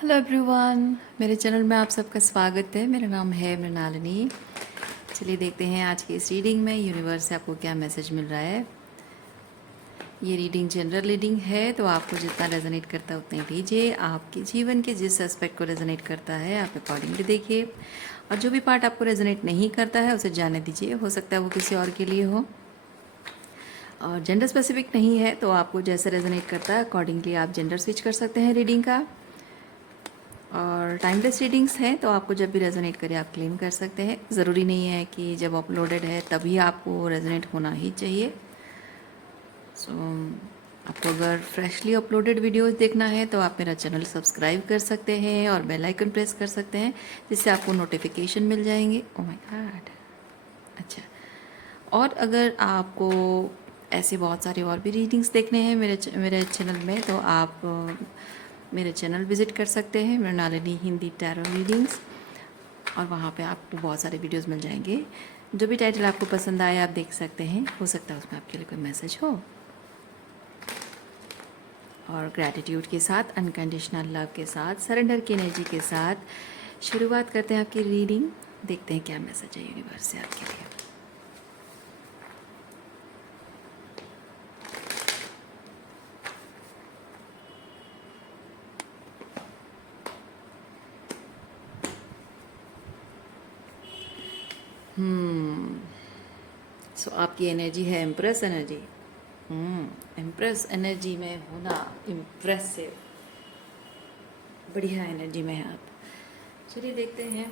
Hello everyone, मेरे channel में आप सबका स्वागत है। मेरा नाम है मृणालिनी। चलिए देखते हैं आज की इस रीडिंग में यूनिवर्स से आपको क्या मैसेज मिल रहा है। ये रीडिंग जनरल रीडिंग है, तो आपको जितना रेजोनेट करता है उतना ही लीजिए। आपके जीवन के जिस एस्पेक्ट को रेजोनेट करता है आप अकॉर्डिंगली देखिए, और जो भी पार्ट आपको रेजोनेट नहीं करता है उसे जाने दीजिए। हो सकता है वो किसी और के लिए हो, और जेंडर स्पेसिफिक नहीं है, तो आपको जैसे रेजोनेट करता है अकॉर्डिंगली आप जेंडर स्विच कर सकते हैं रीडिंग का। और टाइमलेस रीडिंग्स हैं, तो आपको जब भी रेजोनेट करे आप क्लेम कर सकते हैं। ज़रूरी नहीं है कि जब अपलोडेड है तभी आपको रेजोनेट होना ही चाहिए। सो आपको अगर फ्रेशली अपलोडेड वीडियोस देखना है तो आप मेरा चैनल सब्सक्राइब कर सकते हैं और बेल आइकन प्रेस कर सकते हैं, जिससे आपको नोटिफिकेशन मिल जाएंगे। ओह माय गॉड, अच्छा। और अगर आपको ऐसे बहुत सारे और भी रीडिंग्स देखने हैं मेरे चैनल में, तो आप मेरे चैनल विज़िट कर सकते हैं, मृणालिनी हिंदी टैरो रीडिंग्स, और वहाँ पे आपको बहुत सारे वीडियोस मिल जाएंगे। जो भी टाइटल आपको पसंद आए आप देख सकते हैं, हो सकता है उसमें आपके लिए कोई मैसेज हो। और ग्रैटिट्यूड के साथ, अनकंडीशनल लव के साथ, सरेंडर की एनर्जी के साथ शुरुआत करते हैं आपकी रीडिंग। देखते हैं क्या मैसेज है यूनिवर्स से आपके लिए। सो आपकी एनर्जी है एम्प्रेस एनर्जी। एम्प्रेस एनर्जी में होना इम्प्रेसिव, बढ़िया एनर्जी में है आप। चलिए देखते हैं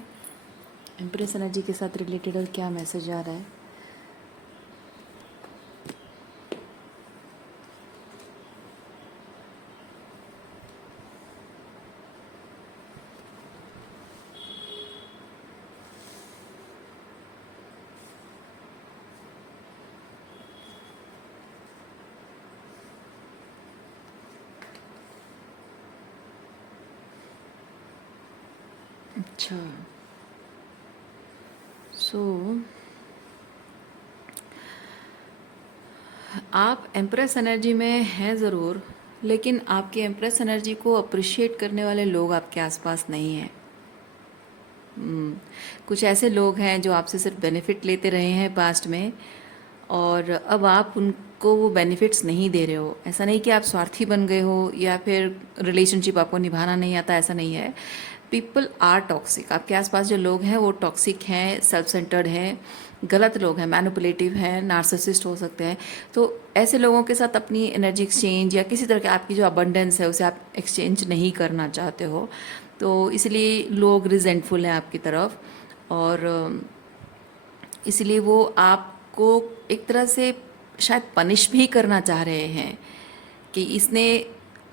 एम्प्रेस एनर्जी के साथ रिलेटेड और क्या मैसेज आ रहा है। अच्छा, सो आप एम्प्रेस एनर्जी में हैं ज़रूर, लेकिन आपकी एम्प्रेस एनर्जी को अप्रिशिएट करने वाले लोग आपके आसपास नहीं हैं। कुछ ऐसे लोग हैं जो आपसे सिर्फ बेनिफिट लेते रहे हैं पास्ट में, और अब आप उनको वो बेनिफिट्स नहीं दे रहे हो। ऐसा नहीं कि आप स्वार्थी बन गए हो या फिर रिलेशनशिप आपको निभाना नहीं आता, ऐसा नहीं है। People are toxic. आपके आसपास जो लोग हैं वो टॉक्सिक हैं, सेल्फ सेंटर्ड हैं, गलत लोग हैं, मैनिपुलेटिव हैं, नार्सिसिस्ट हो सकते हैं। तो ऐसे लोगों के साथ अपनी एनर्जी एक्सचेंज या किसी तरह की आपकी जो अबंडेंस है उसे आप एक्सचेंज नहीं करना चाहते हो, तो इसलिए लोग रिजेंटफुल हैं आपकी तरफ। और इसलिए वो आपको एक तरह से शायद पनिश भी करना चाह रहे हैं कि इसने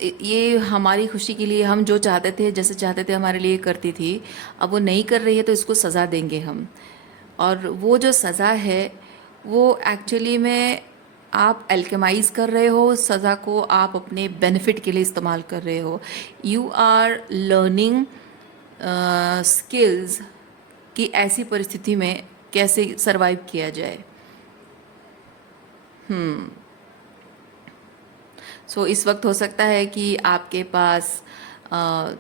ये हमारी खुशी के लिए, हम जो चाहते थे, जैसे चाहते थे हमारे लिए करती थी, अब वो नहीं कर रही है तो इसको सज़ा देंगे हम। और वो जो सज़ा है वो एक्चुअली में आप एल्केमाइज कर रहे हो उस सज़ा को, आप अपने बेनिफिट के लिए इस्तेमाल कर रहे हो। यू आर लर्निंग स्किल्स कि ऐसी परिस्थिति में कैसे सरवाइव किया जाए। सो इस वक्त हो सकता है कि आपके पास अ,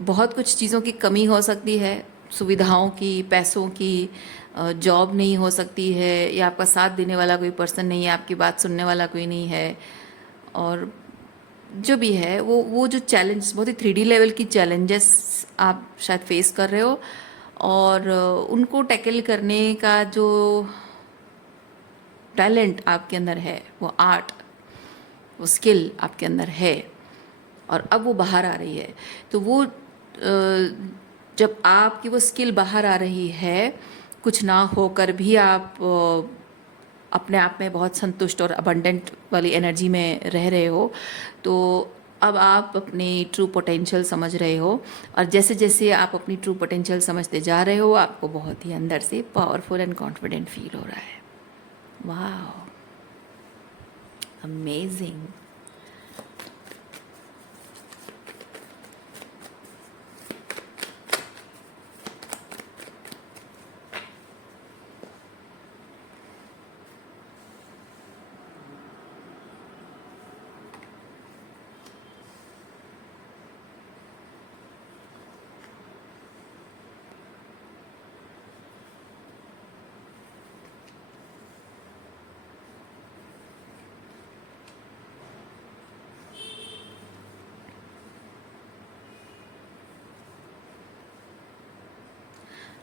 बहुत कुछ चीज़ों की कमी हो सकती है, सुविधाओं की, पैसों की, जॉब नहीं हो सकती है, या आपका साथ देने वाला कोई पर्सन नहीं है, आपकी बात सुनने वाला कोई नहीं है। और जो भी है वो जो चैलेंज, बहुत ही 3D लेवल की चैलेंजेस आप शायद फेस कर रहे हो, और उनको टैकल करने का जो टैलेंट आपके अंदर है, वो आर्ट, वो स्किल आपके अंदर है, और अब वो बाहर आ रही है। तो वो जब आपकी वो स्किल बाहर आ रही है, कुछ ना होकर भी आप अपने आप में बहुत संतुष्ट और अबंडेंट वाली एनर्जी में रह रहे हो, तो अब आप अपनी ट्रू पोटेंशियल समझ रहे हो। और जैसे जैसे आप अपनी ट्रू पोटेंशियल समझते जा रहे हो, आपको बहुत ही अंदर से पावरफुल एंड कॉन्फिडेंट फील हो रहा है। वाह, अमेजिंग।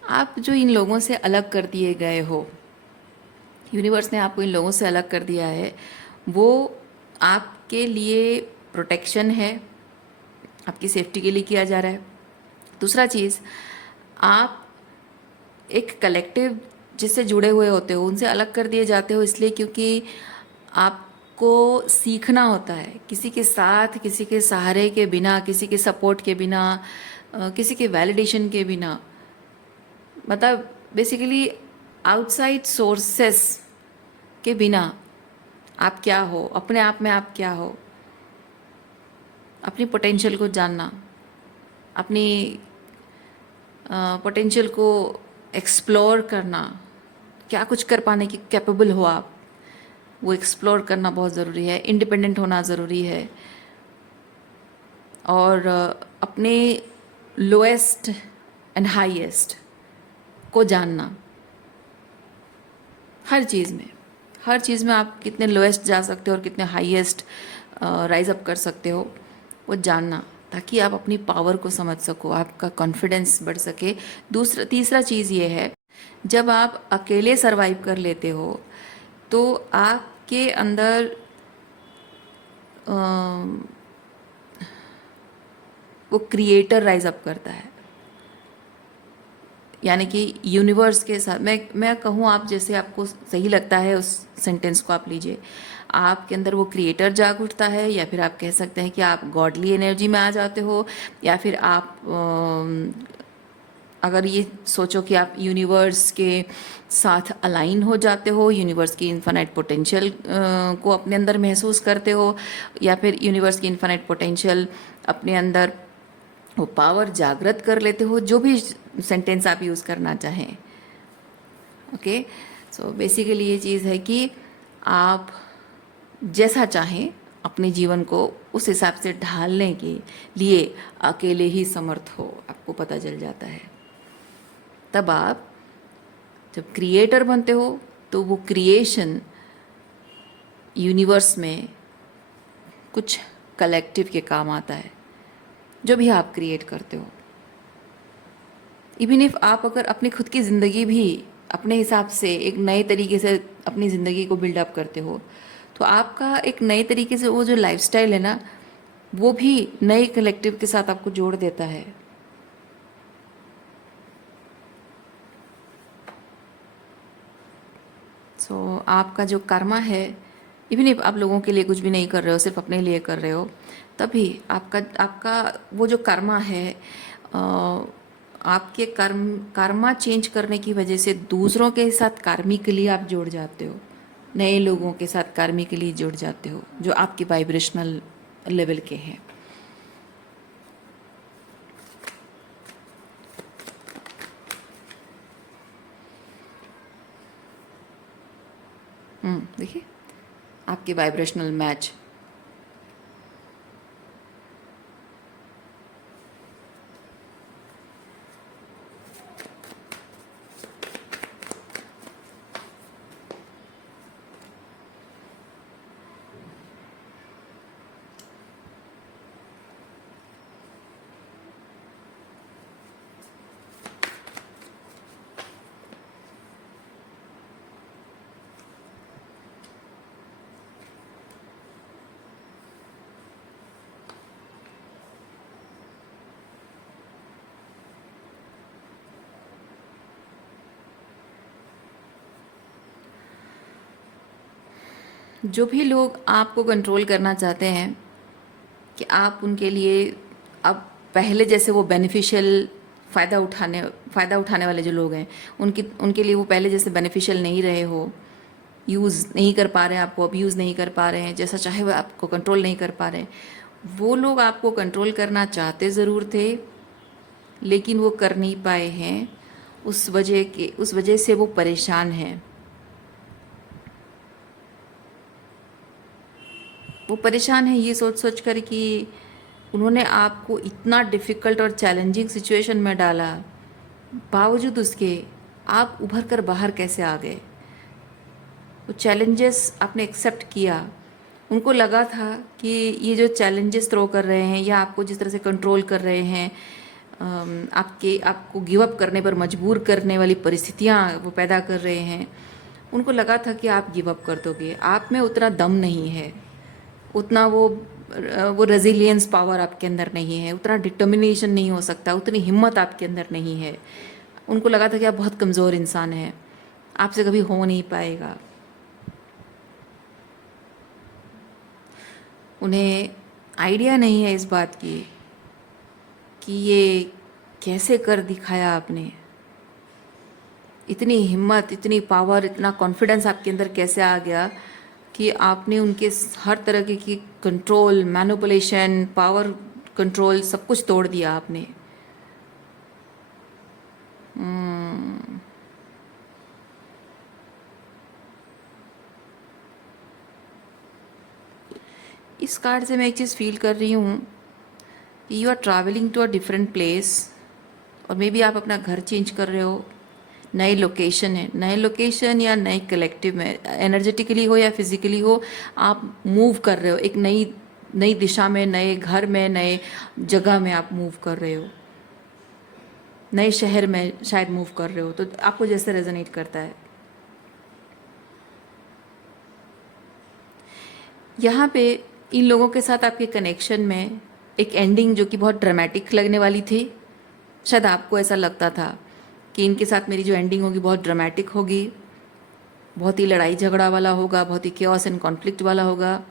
आप जो इन लोगों से अलग कर दिए गए हो, यूनिवर्स ने आपको इन लोगों से अलग कर दिया है, वो आपके लिए प्रोटेक्शन है, आपकी सेफ्टी के लिए किया जा रहा है। दूसरा चीज़, आप एक कलेक्टिव जिससे जुड़े हुए होते हो उनसे अलग कर दिए जाते हो इसलिए क्योंकि आपको सीखना होता है किसी के साथ, किसी के सहारे के बिना, किसी के सपोर्ट के बिना, किसी के वैलिडेशन के बिना, मतलब बेसिकली आउटसाइड सोर्सेस के बिना आप क्या हो, अपने आप में आप क्या हो, अपनी पोटेंशियल को जानना, अपनी पोटेंशियल को एक्सप्लोर करना, क्या कुछ कर पाने की कैपेबल हो आप, वो एक्सप्लोर करना बहुत ज़रूरी है। इंडिपेंडेंट होना ज़रूरी है और अपने लोएस्ट एंड हाईएस्ट को जानना। हर चीज़ में आप कितने लोएस्ट जा सकते हो और कितने हाईएस्ट राइज अप कर सकते हो वो जानना, ताकि आप अपनी पावर को समझ सको, आपका कॉन्फिडेंस बढ़ सके। तीसरा चीज़ ये है, जब आप अकेले सरवाइव कर लेते हो तो आपके अंदर वो क्रिएटर राइज अप करता है, यानी कि यूनिवर्स के साथ। मैं कहूँ, आप जैसे आपको सही लगता है उस सेंटेंस को आप लीजिए। आपके अंदर वो क्रिएटर जाग उठता है, या फिर आप कह सकते हैं कि आप गॉडली एनर्जी में आ जाते हो, या फिर आप अगर ये सोचो कि आप यूनिवर्स के साथ अलाइन हो जाते हो, यूनिवर्स की इन्फिनाइट पोटेंशियल को अपने अंदर महसूस करते हो, या फिर यूनिवर्स की इन्फिनाइट पोटेंशियल अपने अंदर वो पावर जागृत कर लेते हो, जो भी सेंटेंस आप यूज़ करना चाहें। ओके, सो बेसिकली ये चीज़ है कि आप जैसा चाहें अपने जीवन को उस हिसाब से ढालने के लिए अकेले ही समर्थ हो, आपको पता चल जाता है। तब आप जब क्रिएटर बनते हो तो वो क्रिएशन यूनिवर्स में कुछ कलेक्टिव के काम आता है, जो भी आप क्रिएट करते हो। इवन इफ आप अगर अपनी खुद की ज़िंदगी भी अपने हिसाब से एक नए तरीके से अपनी ज़िंदगी को बिल्डअप करते हो, तो आपका एक नए तरीके से वो जो लाइफस्टाइल है ना, वो भी नए कलेक्टिव के साथ आपको जोड़ देता है। सो आपका जो कर्मा है, इवन इफ आप लोगों के लिए कुछ भी नहीं कर रहे हो, सिर्फ अपने लिए कर रहे हो, तभी आपका वो जो कर्मा है, आपके कर्मा चेंज करने की वजह से दूसरों के साथ कार्मिकली आप जुड़ जाते हो, नए लोगों के साथ कार्मिकली जुड़ जाते हो जो आपके वाइब्रेशनल लेवल के हैं। देखिए आपके वाइब्रेशनल मैच। जो भी लोग आपको कंट्रोल करना चाहते हैं कि आप उनके लिए अब पहले जैसे वो बेनिफिशियल फ़ायदा उठाने वाले जो लोग हैं, उनके लिए वो पहले जैसे बेनिफिशियल नहीं रहे हो, यूज़ नहीं कर पा रहे हैं, आपको अब यूज़ नहीं कर पा रहे हैं, जैसा चाहे वो आपको कंट्रोल नहीं कर पा रहे हैं। वो लोग आपको कंट्रोल करना चाहते ज़रूर थे, लेकिन वो कर नहीं पाए हैं। उस वजह से वो परेशान हैं। वो परेशान है ये सोच सोच कर कि उन्होंने आपको इतना डिफ़िकल्ट और चैलेंजिंग सिचुएशन में डाला, बावजूद उसके आप उभर कर बाहर कैसे आ गए। वो चैलेंजेस आपने एक्सेप्ट किया। उनको लगा था कि ये जो चैलेंजेस थ्रो कर रहे हैं या आपको जिस तरह से कंट्रोल कर रहे हैं, आपको गिव अप करने पर मजबूर करने वाली परिस्थितियाँ वो पैदा कर रहे हैं। उनको लगा था कि आप गिव अप कर दोगे, आप में उतना दम नहीं है, उतना वो रेजिलियंस पावर आपके अंदर नहीं है, उतना डिटर्मिनेशन नहीं हो सकता, उतनी हिम्मत आपके अंदर नहीं है। उनको लगा था कि आप बहुत कमज़ोर इंसान हैं, आपसे कभी हो नहीं पाएगा। उन्हें आइडिया नहीं है इस बात की कि ये कैसे कर दिखाया आपने। इतनी हिम्मत, इतनी पावर, इतना कॉन्फिडेंस आपके अंदर कैसे आ गया कि आपने उनके हर तरह की कंट्रोल, मैनिपुलेशन, पावर कंट्रोल सब कुछ तोड़ दिया आपने। इस कार्ड से मैं एक चीज़ फील कर रही हूँ कि you are travelling to a different place, और मे बी आप अपना घर चेंज कर रहे हो, नई लोकेशन है, नए लोकेशन या नए कलेक्टिव में, एनर्जेटिकली हो या फिजिकली हो, आप मूव कर रहे हो एक नई नई दिशा में, नए घर में, नए जगह में आप मूव कर रहे हो, नए शहर में शायद मूव कर रहे हो। तो आपको जैसे रेजोनेट करता है यहाँ पे इन लोगों के साथ आपके कनेक्शन में एक एंडिंग जो कि बहुत ड्रामेटिक लगने वाली थी। शायद आपको ऐसा लगता था कि इनके साथ मेरी जो एंडिंग होगी बहुत ड्रामेटिक होगी, बहुत ही लड़ाई झगड़ा वाला होगा, बहुत ही केओस एंड कॉन्फ्लिक्ट वाला होगा।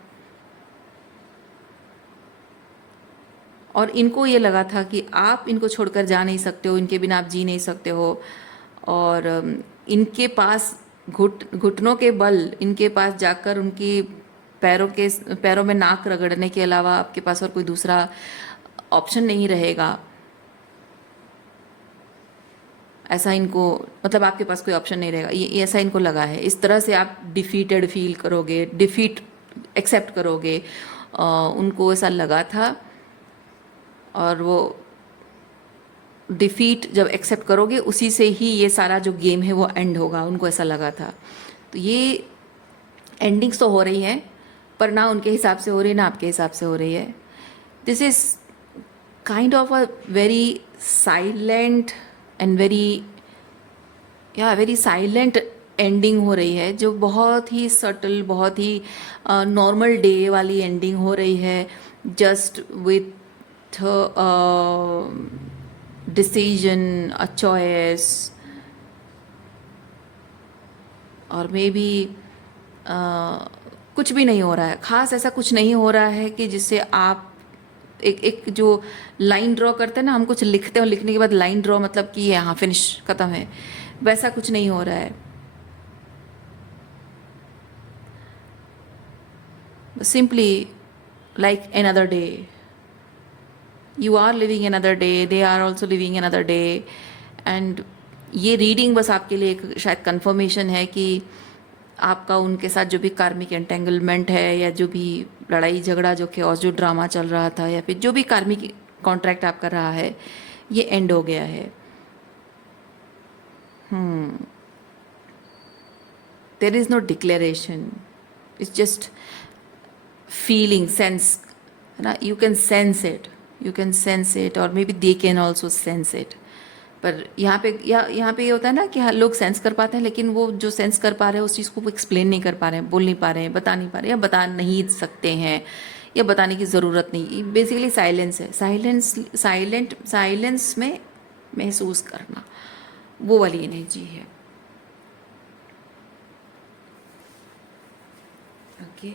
और इनको ये लगा था कि आप इनको छोड़कर जा नहीं सकते हो, इनके बिना आप जी नहीं सकते हो, और इनके पास घुटनों के बल, इनके पास जाकर उनकी पैरों में नाक रगड़ने के अलावा आपके पास और कोई दूसरा ऑप्शन नहीं रहेगा। ऐसा इनको, मतलब आपके पास कोई ऑप्शन नहीं रहेगा, ये ऐसा इनको लगा है। इस तरह से आप डिफीटेड फील करोगे, डिफीट एक्सेप्ट करोगे, उनको ऐसा लगा था। और वो डिफीट जब एक्सेप्ट करोगे उसी से ही ये सारा जो गेम है वो एंड होगा, उनको ऐसा लगा था। तो ये एंडिंग्स तो हो रही है, पर ना उनके हिसाब से हो रही है ना आपके हिसाब से हो रही है। This is kind of a very silent and very silent ending हो रही है, जो बहुत ही सटल, बहुत ही नॉर्मल डे वाली एंडिंग हो रही है, just with decision, a choice, और मे बी कुछ भी नहीं हो रहा है खास, ऐसा कुछ नहीं हो रहा है कि जिससे आप एक जो लाइन ड्रॉ करते हैं ना, हम कुछ लिखते हैं और लिखने के बाद लाइन ड्रॉ, मतलब कि यहाँ फिनिश, ख़त्म है, वैसा कुछ नहीं हो रहा है। Simply like another day, you are living another day, they are also living another day, and ये रीडिंग बस आपके लिए एक शायद कंफर्मेशन है कि आपका उनके साथ जो भी कार्मिक एंटेंगलमेंट है, या जो भी लड़ाई झगड़ा, जो केओस, जो ड्रामा चल रहा था, या फिर जो भी कार्मिक कॉन्ट्रैक्ट आपका रहा है, ये एंड हो गया है। There is no declaration, it's just feeling, sense, है ना, you can sense it, you can sense it, और maybe they can also sense it. पर यहाँ पे ये होता है ना कि हाँ, लोग सेंस कर पाते हैं, लेकिन वो जो सेंस कर पा रहे हैं उस चीज़ को वो एक्सप्लेन नहीं कर पा रहे हैं, बोल नहीं पा रहे हैं, बता नहीं पा रहे हैं, या बता नहीं सकते हैं, या बताने की ज़रूरत नहीं। बेसिकली साइलेंस है, साइलेंस में महसूस करना, वो वाली एनर्जी है। ओके,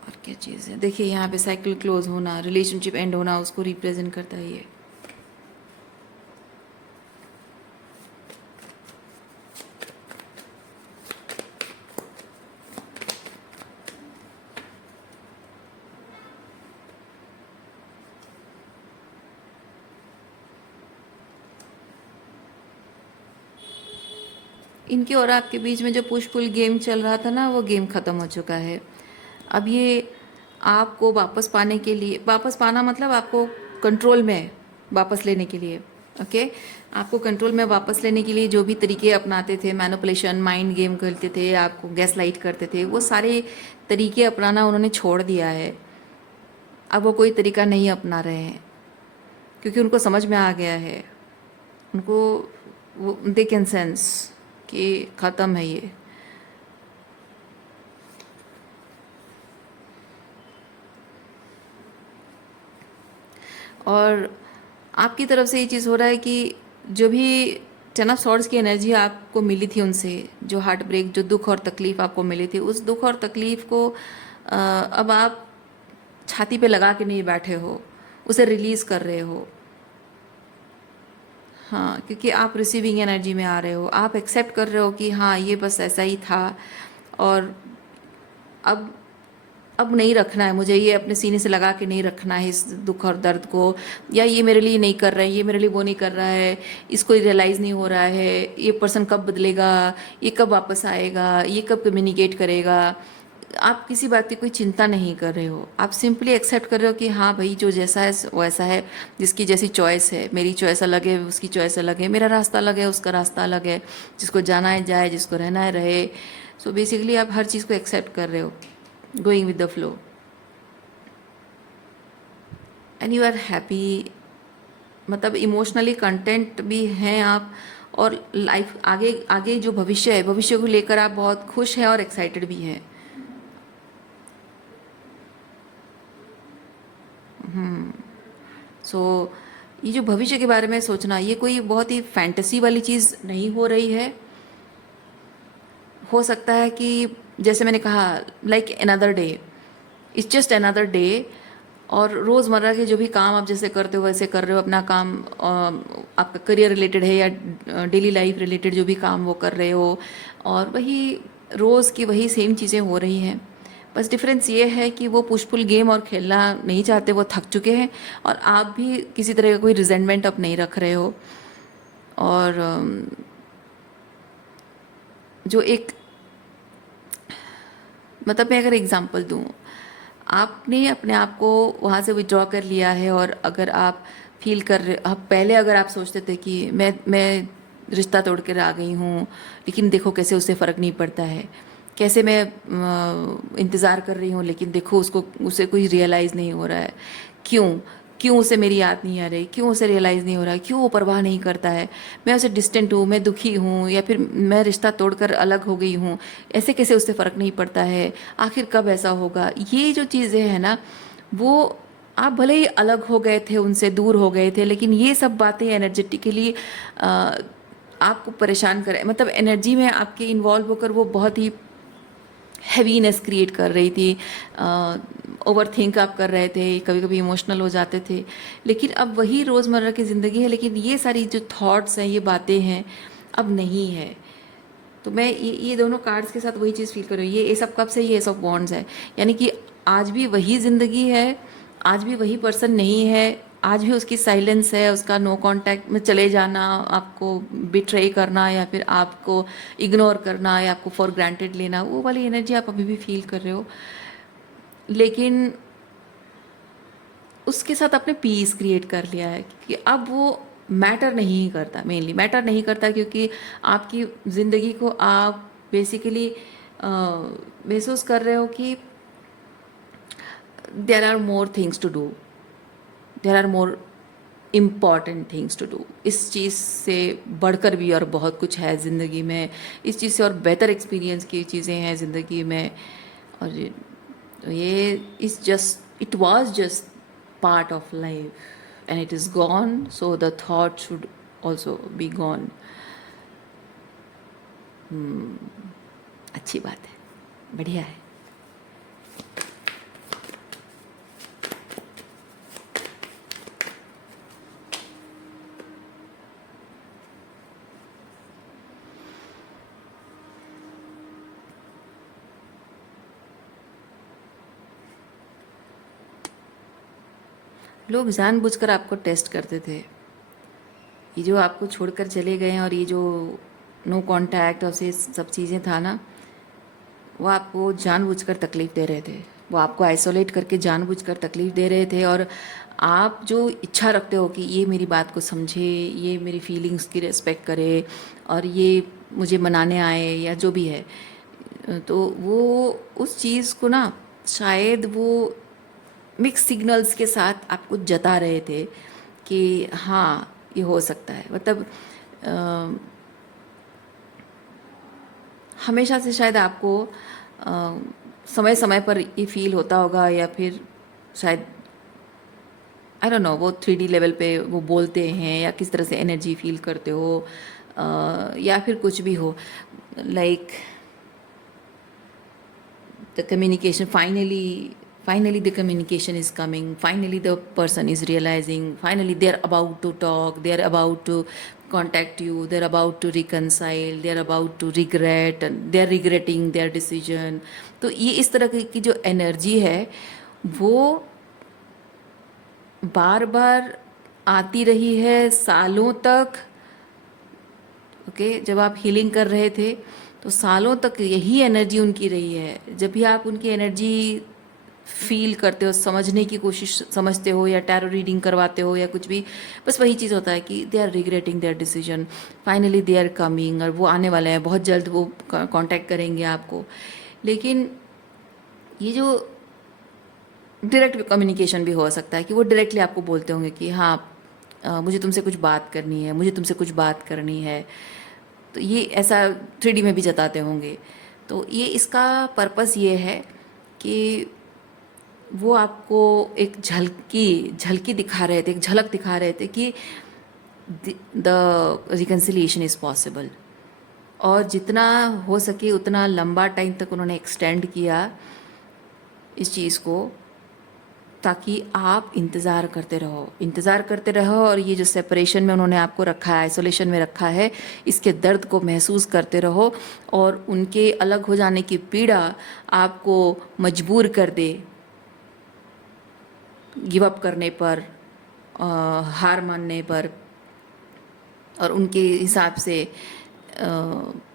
और क्या चीज़ है, देखिए यहाँ पे साइकिल क्लोज होना, रिलेशनशिप एंड होना, उसको रिप्रेजेंट करता है ये। इनके और आपके बीच में जो पुश पुल गेम चल रहा था ना, वो गेम ख़त्म हो चुका है। अब ये आपको वापस पाने के लिए, वापस पाना मतलब आपको कंट्रोल में वापस लेने के लिए, ओके, आपको कंट्रोल में वापस लेने के लिए जो भी तरीके अपनाते थे, मैनिपुलेशन, माइंड गेम खेलते थे, आपको गैस लाइट करते थे, वो सारे तरीके अपनाना उन्होंने छोड़ दिया है। अब वो कोई तरीका नहीं अपना रहे हैं, क्योंकि उनको समझ में आ गया है, उनको वो दे कैन सेंस कि ख़त्म है ये। और आपकी तरफ से ये चीज़ हो रहा है कि जो भी 10 ऑफ सॉर्ड्स की एनर्जी आपको मिली थी उनसे, जो हार्ट ब्रेक, जो दुख और तकलीफ़ आपको मिली थी, उस दुख और तकलीफ़ को अब आप छाती पे लगा के नहीं बैठे हो, उसे रिलीज़ कर रहे हो। हाँ, क्योंकि आप रिसीविंग एनर्जी में आ रहे हो, आप एक्सेप्ट कर रहे हो कि हाँ ये बस ऐसा ही था, और अब अब नहीं रखना है मुझे, ये अपने सीने से लगा के नहीं रखना है इस दुख और दर्द को, या ये मेरे लिए नहीं कर रहा है, ये मेरे लिए वो नहीं कर रहा है, इसको रियलाइज़ नहीं हो रहा है, ये पर्सन कब बदलेगा, ये कब वापस आएगा, ये कब कम्युनिकेट करेगा। आप किसी बात की कोई चिंता नहीं कर रहे हो, आप सिंपली एक्सेप्ट कर रहे हो कि हाँ भाई जो जैसा है वैसा है, जिसकी जैसी चॉइस है, मेरी चॉइस अलग है, उसकी चॉइस अलग है, मेरा रास्ता अलग है, उसका रास्ता अलग है, जिसको जाना है जाए, जिसको रहना है रहे। सो बेसिकली आप हर चीज़ को एक्सेप्ट कर रहे हो, going with the flow, and you are happy. मतलब इमोशनली कंटेंट भी हैं आप, और लाइफ आगे आगे जो भविष्य है, भविष्य को लेकर आप बहुत खुश हैं और एक्साइटेड भी हैं। सो ये जो भविष्य के बारे में सोचना, ये कोई बहुत ही फैंटेसी वाली चीज़ नहीं हो रही है। हो सकता है कि जैसे मैंने कहा, like another day, it's just another day, और रोज़मर्रा के जो भी काम आप जैसे करते हो वैसे कर रहे हो, अपना काम आपका करियर रिलेटेड है या डेली लाइफ रिलेटेड जो भी काम वो कर रहे हो, और वही रोज़ की वही सेम चीज़ें हो रही हैं। बस डिफरेंस ये है कि वो पुश पुल गेम और खेलना नहीं चाहते, वो थक चुके हैं, और आप भी किसी तरह का कोई रिजेंटमेंट अब नहीं रख रहे हो। और जो एक, मतलब मैं अगर एग्जांपल दूँ, आपने अपने आप को वहाँ से विड्रॉ कर लिया है, और अगर आप फील कर रहे, आप पहले अगर आप सोचते थे कि मैं रिश्ता तोड़ कर आ गई हूँ, लेकिन देखो कैसे उससे फ़र्क नहीं पड़ता है, कैसे मैं इंतज़ार कर रही हूँ लेकिन देखो उसको, उसे कुछ रियलाइज़ नहीं हो रहा है, क्यों क्यों उसे मेरी याद नहीं आ रही, क्यों उसे रियलाइज़ नहीं हो रहा है, क्यों वो परवाह नहीं करता है, मैं उसे डिस्टेंट हूँ, मैं दुखी हूँ, या फिर मैं रिश्ता तोड़कर अलग हो गई हूँ, ऐसे कैसे उससे फ़र्क नहीं पड़ता है, आखिर कब ऐसा होगा। ये जो चीज़ें हैं ना, वो आप भले ही अलग हो गए थे, उनसे दूर हो गए थे, लेकिन ये सब बातें एनर्जेटिकली आपको परेशान करें, मतलब एनर्जी में आपके इन्वॉल्व होकर वो बहुत ही हैवीनेस क्रिएट कर रही थी, ओवर थिंक आप कर रहे थे, कभी कभी इमोशनल हो जाते थे। लेकिन अब वही रोज़मर्रा की ज़िंदगी है, लेकिन ये सारी जो थॉट्स हैं, ये बातें हैं, अब नहीं है। तो मैं ये दोनों कार्ड्स के साथ वही चीज़ फील कर रही हूँ। ये सब कब से, ये सब बॉन्ड्स है, यानी कि आज भी वही ज़िंदगी है, आज भी वही पर्सन नहीं है, आज भी उसकी साइलेंस है, उसका नो कांटेक्ट में चले जाना, आपको बिट्रे करना, या फिर आपको इग्नोर करना, या आपको फॉर ग्रांटेड लेना, वो वाली एनर्जी आप अभी भी फील कर रहे हो। लेकिन उसके साथ आपने पीस क्रिएट कर लिया है कि अब वो मैटर नहीं करता, मेनली मैटर नहीं करता, क्योंकि आपकी ज़िंदगी को आप बेसिकली महसूस कर रहे हो कि there are more things to do, there are more important things to do. इस चीज़ से बढ़कर भी और बहुत कुछ है ज़िंदगी में, इस चीज़ से और बेहतर एक्सपीरियंस की चीज़ें हैं ज़िंदगी में। और ये इस just, it was just part of life and it is gone, so the thought should also be gone. अच्छी बात है, बढ़िया है। लोग जानबूझकर आपको टेस्ट करते थे, ये जो आपको छोड़कर चले गए हैं, और ये जो नो कांटेक्ट और से सब चीज़ें था ना, वो आपको जानबूझकर तकलीफ़ दे रहे थे, वो आपको आइसोलेट करके जानबूझकर तकलीफ़ दे रहे थे। और आप जो इच्छा रखते हो कि ये मेरी बात को समझे, ये मेरी फीलिंग्स की रिस्पेक्ट करे, और ये मुझे मनाने आए, या जो भी है, तो वो उस चीज़ को ना, शायद वो मिक्स सिग्नल्स के साथ आपको जता रहे थे कि हाँ ये हो सकता है। मतलब हमेशा से शायद आपको समय समय पर ये फील होता होगा, या फिर शायद आई डोंट नो वो 3D लेवल पे वो बोलते हैं, या किस तरह से एनर्जी फील करते हो, या फिर कुछ भी हो, like the communication, finally the communication is coming, finally the person is realizing, finally they're about to talk, they're about to contact you, they're about to reconcile, they're about to regret, and they're regretting their decision. तो ये इस तरह की जो energy है वो बार बार आती रही है सालों तक। ओके, जब आप हीलिंग कर रहे थे तो सालों तक यही एनर्जी उनकी रही है। जब भी आप उनकी एनर्जी फील करते हो, समझने की कोशिश समझते हो, या टैरो रीडिंग करवाते हो, या कुछ भी, बस वही चीज़ होता है कि they are regretting their decision, finally they are coming, और वो आने वाले हैं, बहुत जल्द वो कांटेक्ट करेंगे आपको। लेकिन ये जो डायरेक्ट कम्युनिकेशन भी हो सकता है कि वो डायरेक्टली आपको बोलते होंगे कि हाँ मुझे तुमसे कुछ बात करनी है, मुझे तुमसे कुछ बात करनी है। तो ये ऐसा 3D में भी जताते होंगे। तो ये इसका पर्पस ये है कि वो आपको एक झलकी दिखा रहे थे, एक झलक दिखा रहे थे कि द रिकन्सिलिएशन इज़ पॉसिबल। और जितना हो सके उतना लंबा टाइम तक उन्होंने एक्सटेंड किया इस चीज़ को, ताकि आप इंतज़ार करते रहो। और ये जो सेपरेशन में उन्होंने आपको रखा है, आइसोलेशन में रखा है, इसके दर्द को महसूस करते रहो, और उनके अलग हो जाने की पीड़ा आपको मजबूर कर दे गिव अप करने पर, हार मानने पर, और उनके हिसाब से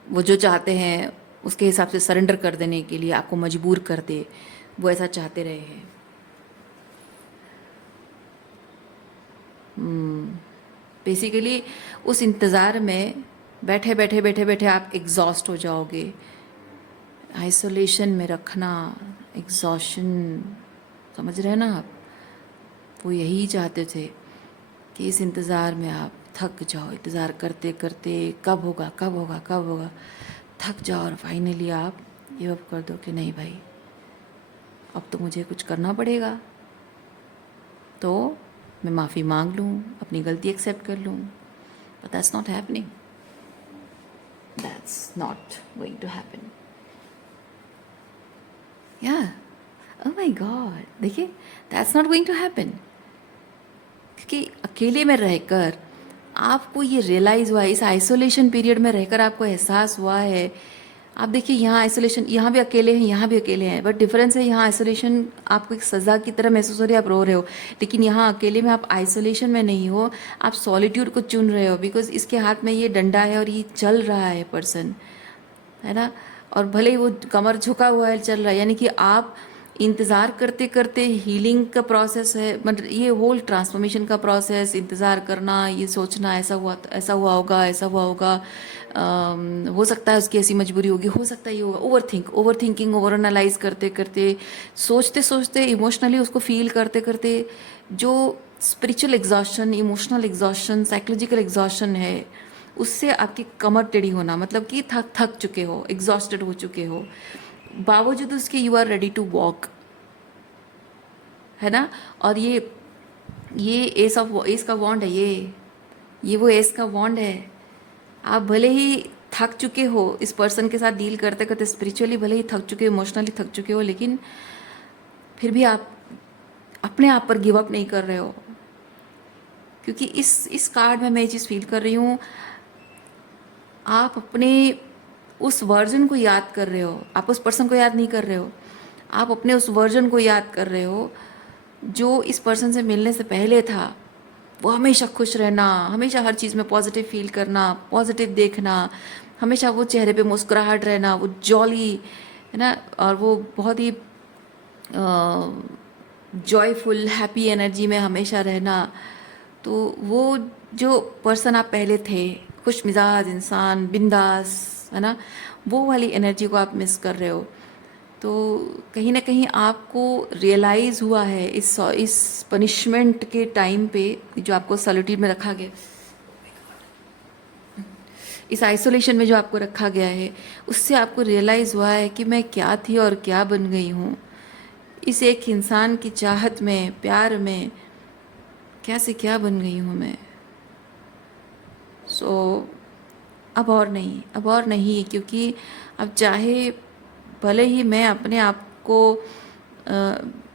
वो जो चाहते हैं उसके हिसाब से सरेंडर कर देने के लिए आपको मजबूर कर दे। वो ऐसा चाहते रहे हैं। बेसिकली उस इंतज़ार में बैठे आप एग्जॉस्ट हो जाओगे। आइसोलेशन में रखना, एग्जॉशन, समझ रहे हैं ना आप? वो यही चाहते थे कि इस इंतज़ार में आप थक जाओ, इंतज़ार करते करते कब होगा, थक जाओ, और फाइनली आप गिव अप कर दो कि नहीं भाई, अब तो मुझे कुछ करना पड़ेगा। तो मैं माफ़ी मांग लूँ, अपनी गलती एक्सेप्ट कर लूँ। But that's not happening, that's not going to happen. या ओह माय गॉड, देखिए, that's not going to happen. क्योंकि अकेले में रहकर आपको ये रियलाइज़ हुआ है, इस आइसोलेशन पीरियड में रहकर आपको एहसास हुआ है। आप देखिए, यहाँ आइसोलेशन, यहाँ भी अकेले हैं, यहाँ भी अकेले हैं, बट डिफरेंस है, यहाँ आइसोलेशन आपको एक सज़ा की तरह महसूस हो रही है, आप रो रहे हो। लेकिन यहाँ अकेले में आप आइसोलेशन में नहीं हो, आप सॉलिट्यूड को चुन रहे हो, बिकॉज इसके हाथ में ये डंडा है और ये चल रहा है पर्सन, है ना। और भले ही वो कमर झुका हुआ है, चल रहा है, यानी कि आप इंतज़ार करते करते हीलिंग का प्रोसेस है, मतलब ये होल ट्रांसफॉर्मेशन का प्रोसेस, इंतज़ार करना, ये सोचना ऐसा हुआ होगा, ऐसा हुआ होगा, हो सकता है उसकी ऐसी मजबूरी होगी, हो सकता है ये होगा, ओवर थिंकिंग, ओवर एनालाइज करते करते, सोचते सोचते, इमोशनली उसको फील करते करते, जो spiritual exhaustion, emotional exhaustion, psychological exhaustion है, उससे आपकी कमर टेढ़ी होना, मतलब कि थक चुके हो, एग्जॉस्टेड हो चुके हो, बावजूद उसके you are ready to walk, है ना। और ये एस का वॉन्ड है, ये वो एस का वॉन्ड है। आप भले ही थक चुके हो इस पर्सन के साथ डील करते करते, स्पिरिचुअली भले ही थक चुके हो, इमोशनली थक चुके हो, लेकिन फिर भी आप अपने आप पर गिव अप नहीं कर रहे हो। क्योंकि इस कार्ड में मैं ये चीज़ फील कर रही हूँ, आप अपने उस वर्जन को याद कर रहे हो, आप उस पर्सन को याद नहीं कर रहे हो, आप अपने उस वर्जन को याद कर रहे हो जो इस पर्सन से मिलने से पहले था। वो हमेशा खुश रहना, हमेशा हर चीज़ में पॉजिटिव फील करना, पॉजिटिव देखना, हमेशा वो चेहरे पे मुस्कुराहट रहना, वो जॉली, है ना, और वो बहुत ही जॉयफुल, हैप्पी एनर्जी में हमेशा रहना। तो वो जो पर्सन आप पहले थे, खुश मिजाज इंसान, बिंदास, है ना, वो वाली एनर्जी को आप मिस कर रहे हो। तो कहीं ना कहीं आपको रियलाइज़ हुआ है इस पनिशमेंट के टाइम पे, जो आपको सॉलिट्यूड में रखा गया, इस आइसोलेशन में जो आपको रखा गया है, उससे आपको रियलाइज़ हुआ है कि मैं क्या थी और क्या बन गई हूँ। इस एक इंसान की चाहत में, प्यार में क्या से क्या बन गई हूँ मैं। सो अब और नहीं, क्योंकि अब चाहे भले ही मैं अपने आप को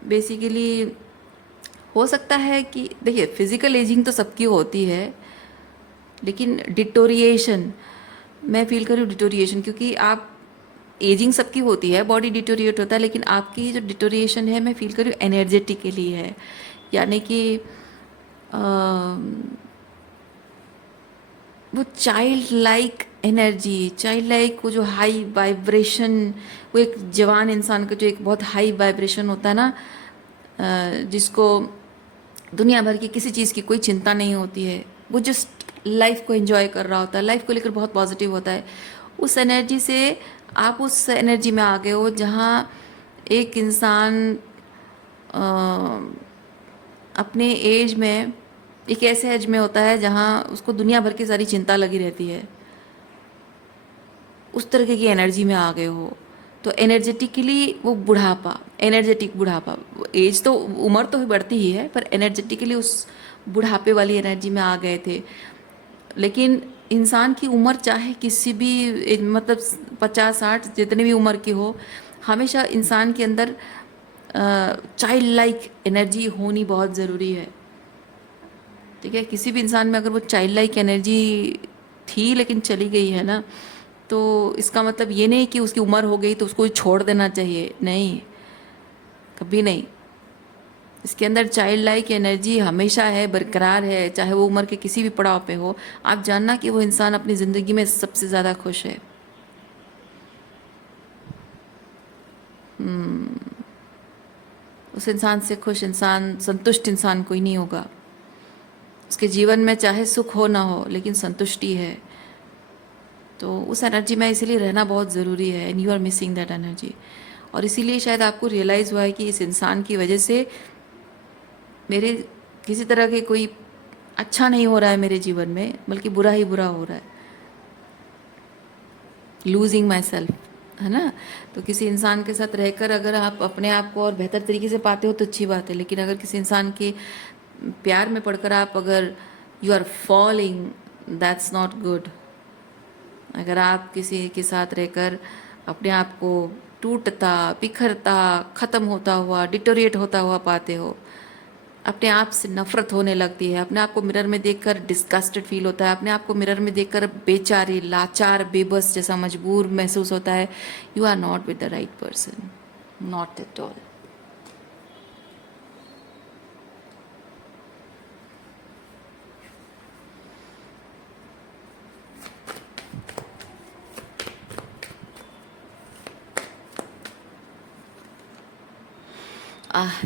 बेसिकली, हो सकता है कि देखिए फिज़िकल एजिंग तो सबकी होती है, लेकिन डिटोरिएशन, मैं फील करूँ डिटोरिएशन, क्योंकि आप एजिंग सबकी होती है, बॉडी डिटोरिएट होता है, लेकिन आपकी जो डिटोरिएशन है मैं फील करूँ एनर्जेटिकली है। यानी कि वो child like energy, child like वो जो हाई वाइब्रेशन, वो एक जवान इंसान का जो एक बहुत हाई वाइब्रेशन होता है ना, जिसको दुनिया भर की किसी चीज़ की कोई चिंता नहीं होती है, वो जस्ट लाइफ को एंजॉय कर रहा होता है, लाइफ को लेकर बहुत पॉजिटिव होता है। उस एनर्जी से आप उस एनर्जी में आ गए हो जहाँ एक इंसान अपने एज में, एक ऐसे एज में होता है जहाँ उसको दुनिया भर की सारी चिंता लगी रहती है, उस तरह की एनर्जी में आ गए हो। तो एनर्जेटिकली वो बुढ़ापा, एनर्जेटिक बुढ़ापा, एज तो उम्र तो बढ़ती ही है, पर एनर्जेटिकली उस बुढ़ापे वाली एनर्जी में आ गए थे। लेकिन इंसान की उम्र चाहे किसी भी मतलब 50-60 जितने भी उम्र की हो, हमेशा इंसान के अंदर चाइल्ड लाइक एनर्जी होनी बहुत ज़रूरी है। ठीक है, किसी भी इंसान में अगर वो चाइल्ड लाइक एनर्जी थी लेकिन चली गई है ना, तो इसका मतलब ये नहीं कि उसकी उम्र हो गई तो उसको छोड़ देना चाहिए, नहीं, कभी नहीं। इसके अंदर चाइल्ड लाइक एनर्जी हमेशा है, बरकरार है, चाहे वो उम्र के किसी भी पड़ाव पे हो। आप जानना कि वो इंसान अपनी ज़िंदगी में सबसे ज़्यादा खुश है। उस इंसान से खुश इंसान, संतुष्ट इंसान कोई नहीं होगा। उसके जीवन में चाहे सुख हो ना हो, लेकिन संतुष्टि है। तो उस एनर्जी में इसीलिए रहना बहुत ज़रूरी है, and you are missing that energy. और इसीलिए शायद आपको रियलाइज़ हुआ है कि इस इंसान की वजह से मेरे किसी तरह के कोई अच्छा नहीं हो रहा है मेरे जीवन में, बल्कि बुरा ही बुरा हो रहा है। लूजिंग माई सेल्फ, है ना। तो किसी इंसान के साथ रहकर अगर आप अपने आप को और बेहतर तरीके से पाते हो तो अच्छी बात है, लेकिन अगर किसी इंसान के प्यार में पड़कर आप अगर you are falling, that's not good. अगर आप किसी के साथ रहकर अपने आप को टूटता, बिखरता, ख़त्म होता हुआ, डिटोरिएट होता हुआ पाते हो, अपने आप से नफरत होने लगती है, अपने आप को मिरर में देखकर डिस्गस्टेड फील होता है, अपने आप को मिरर में देखकर बेचारी, लाचार, बेबस जैसा मजबूर महसूस होता है, you are not with the right person, not at all.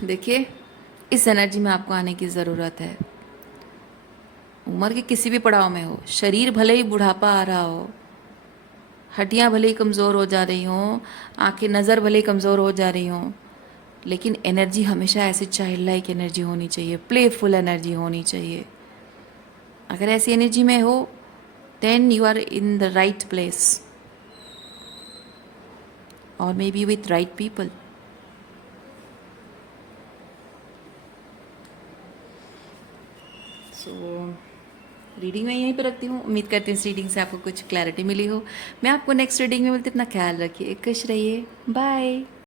देखिए, इस एनर्जी में आपको आने की ज़रूरत है। उम्र के किसी भी पड़ाव में हो, शरीर भले ही बुढ़ापा आ रहा हो, हड्डियां भले ही कमज़ोर हो जा रही हों, आंखें, नज़र भले ही कमज़ोर हो जा रही हों, लेकिन एनर्जी हमेशा ऐसी चाइल्ड लाइक एनर्जी होनी चाहिए, प्लेफुल एनर्जी होनी चाहिए। अगर ऐसी एनर्जी में हो, then you are in the right place, और maybe with right people. So reading मैं यहीं पर रखती हूँ। उम्मीद करती हूँ इस रीडिंग से आपको कुछ क्लैरिटी मिली हो। मैं आपको नेक्स्ट रीडिंग में मिलती, अपना ख्याल रखिए, खुश रहिए, बाय।